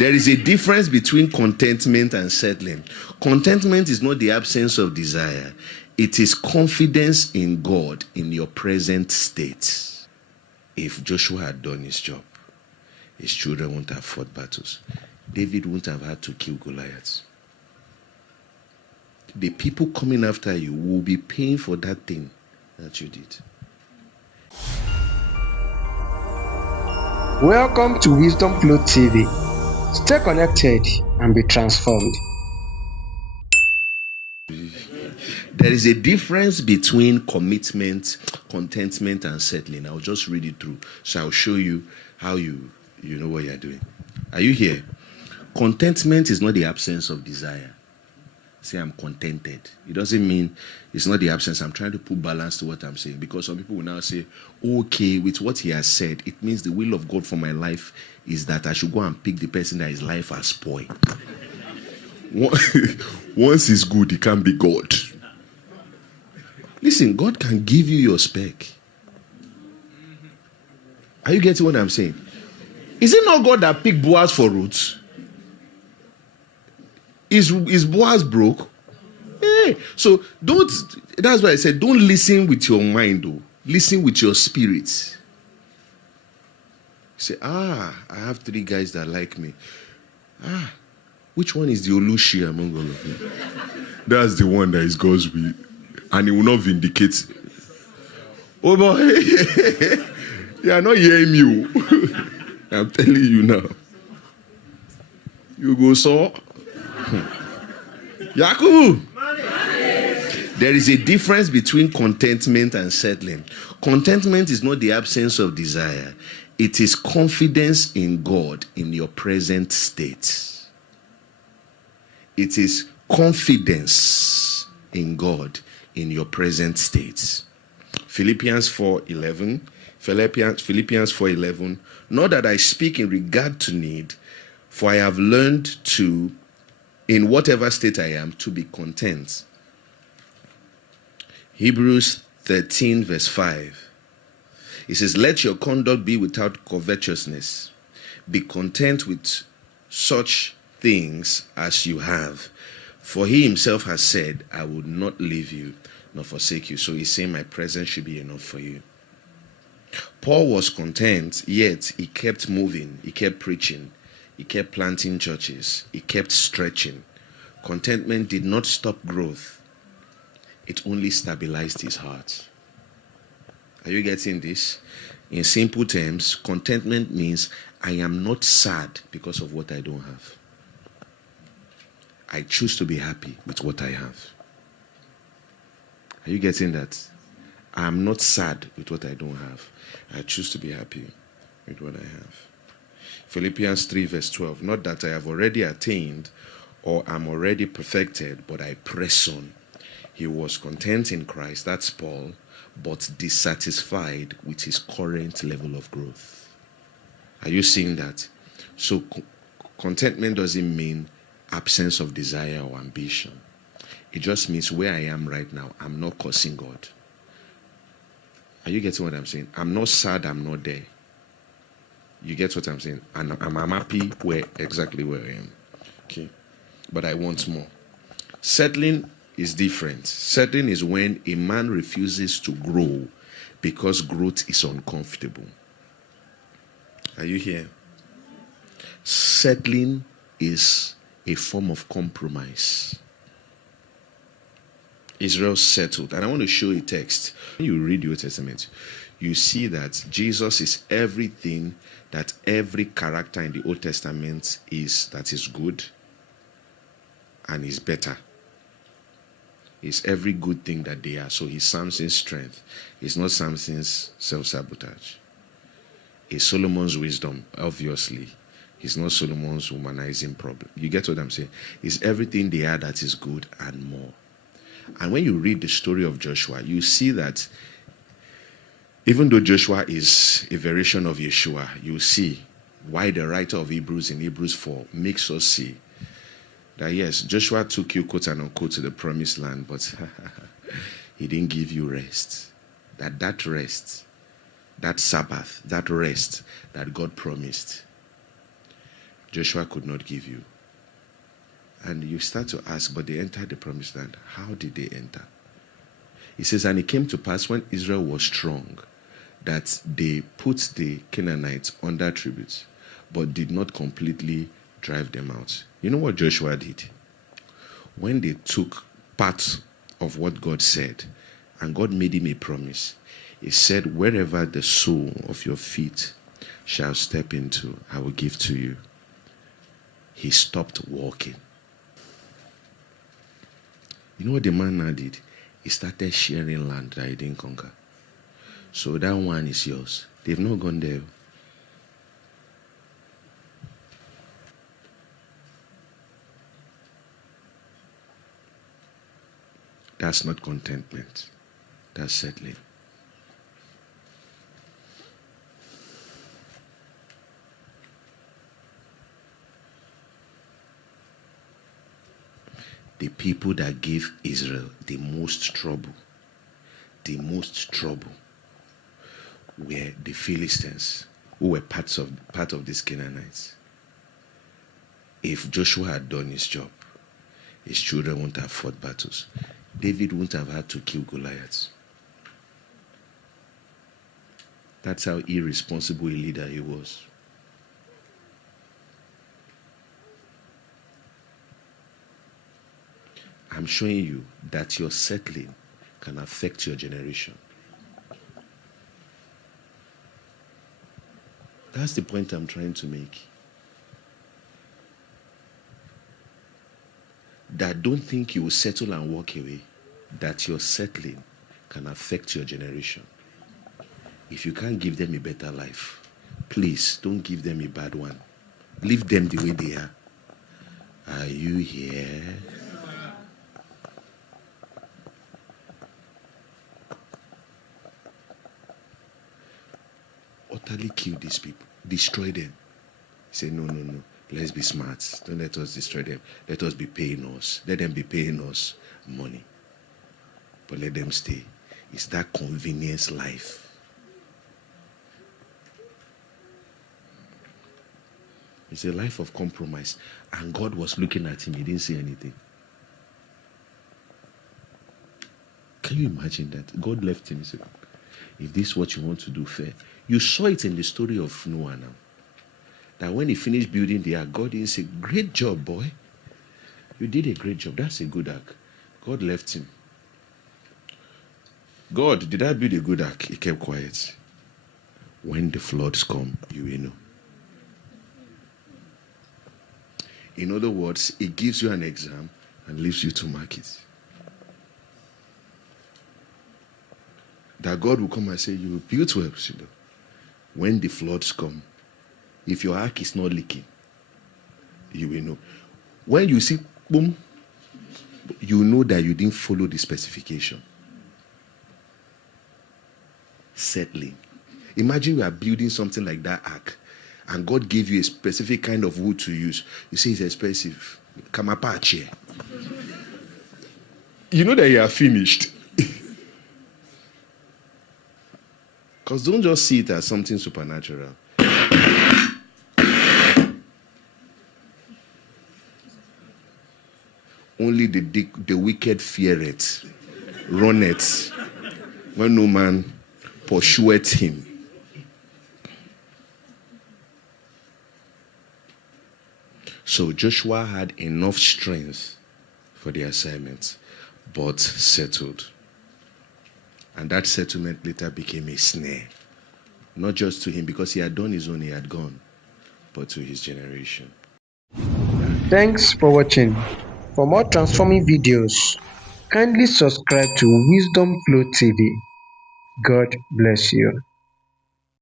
There is a difference between contentment and settling. Contentment is not the absence of desire. It is confidence in God in your present state. If Joshua had done his job, his children wouldn't have fought battles. David wouldn't have had to kill Goliath. The people coming after you will be paying for that thing that you did. Welcome to Wisdom Flow TV. Stay connected and be transformed. There is a difference between commitment, contentment, and settling. I'll just read it through. So I'll show you how you know what you're doing. Are you here? Contentment is not the absence of desire. Say, I'm contented. It doesn't mean it's not the absence. I'm trying to put balance to what I'm saying. Because some people will now say, okay, with what he has said, it means the will of God for my life is that I should go and pick the person that his life has spoiled. Once he's good, he can't be God. Listen, God can give you your spec. Are you getting what I'm saying? Is it not God that picked Boaz for Ruth? Is Boaz broke? Hey, so that's why I said, don't listen with your mind, though. Listen with your spirit. Say, I have 3 guys that like me. Which one is the Olushi among all of you? That's the one that is God's will. And he will not vindicate. Oh boy, you are not hearing me. I'm telling you now. You go so. Yakubu. There is a difference between contentment and settling. Contentment is not the absence of desire. It is confidence in God in your present state. It is confidence in God in your present state. Philippians 4:11. Not that I speak in regard to need, for I have learned to, in whatever state I am, to be content. Hebrews 13 verse 5. It says, let your conduct be without covetousness. Be content with such things as you have. For he himself has said, I will not leave you nor forsake you. So he's saying my presence should be enough for you. Paul was content, yet he kept moving. He kept preaching. He kept planting churches. He kept stretching. Contentment did not stop growth. It only stabilized his heart. Are you getting this? In simple terms, contentment means I am not sad because of what I don't have. I choose to be happy with what I have. Are you getting that? I am not sad with what I don't have. I choose to be happy with what I have. Philippians 3 verse 12. Not that I have already attained or am already perfected, but I press on. He was content in Christ, that's Paul, but dissatisfied with his current level of growth. Are you seeing that? So contentment doesn't mean absence of desire or ambition. It just means where I am right now, I'm not cursing God. Are you getting what I'm saying? I'm not sad, I'm not there. You get what I'm saying? And I'm happy exactly where I am. Okay. But I want more. Settling is different. Settling is when a man refuses to grow because growth is uncomfortable. Are you here? Settling is a form of compromise. Israel settled. And I want to show a text. When you read your Testament, you see that Jesus is everything that every character in the Old Testament is, that is good and is better. He's every good thing that they are. So he's Samson's strength. He's not Samson's self-sabotage. He's Solomon's wisdom, obviously. He's not Solomon's humanizing problem. You get what I'm saying? He's everything they are that is good and more. And when you read the story of Joshua, you see that even though Joshua is a variation of Yeshua, you see why the writer of Hebrews in Hebrews 4 makes us see that yes, Joshua took you, quote and unquote, to the promised land, but he didn't give you rest. That rest, that Sabbath, that rest that God promised Joshua could not give you. And you start to ask, but they entered the promised land. How did they enter? He says, and it came to pass when Israel was strong, that they put the Canaanites under tribute, but did not completely drive them out. You know what Joshua did? When they took part of what God said, and God made him a promise, he said, wherever the sole of your feet shall step into, I will give to you. He stopped walking. You know what the man now did? He started sharing land that he didn't conquer. So that one is yours. They've not gone there. That's not contentment. That's settling. The people that gave Israel the most trouble were the Philistines, who were part of these Canaanites. If Joshua had done his job, his children wouldn't have fought battles. David wouldn't have had to kill Goliath. That's how irresponsible a leader he was. I'm showing you that your settling can affect your generation. That's the point I'm trying to make. That don't think you will settle and walk away. That your settling can affect your generation. If you can't give them a better life, please don't give them a bad one. Leave them the way they are. Are you here? Utterly kill these people. Destroy them. Say, no. Let's be smart. Don't let us destroy them. Let us be paying us. Let them be paying us money. But let them stay. It's that convenience life. It's a life of compromise. And God was looking at him. He didn't say anything. Can you imagine that? God left him. He said, if this is what you want to do, fair. You saw it in the story of Noah now. That when he finished building the ark, God didn't say, great job, boy. You did a great job. That's a good ark. God left him. God, did I build a good ark? He kept quiet. When the floods come, you will know. In other words, it gives you an exam and leaves you to mark it. That God will come and say, you built well, when the floods come, if your ark is not leaking, you will know. When you see, boom, you know that you didn't follow the specification. Settling. Imagine you are building something like that ark, and God gave you a specific kind of wood to use. You say it's expensive. Come apart here. You know that you are finished. Because don't just see it as something supernatural. Only the wicked fear it, run it, when no man pursueth him. So Joshua had enough strength for the assignment, but settled. And that settlement later became a snare. Not just to him, because he had done his own, he had gone, but to his generation. Thanks for watching. For more transforming videos, kindly subscribe to Wisdom Flow TV. God bless you.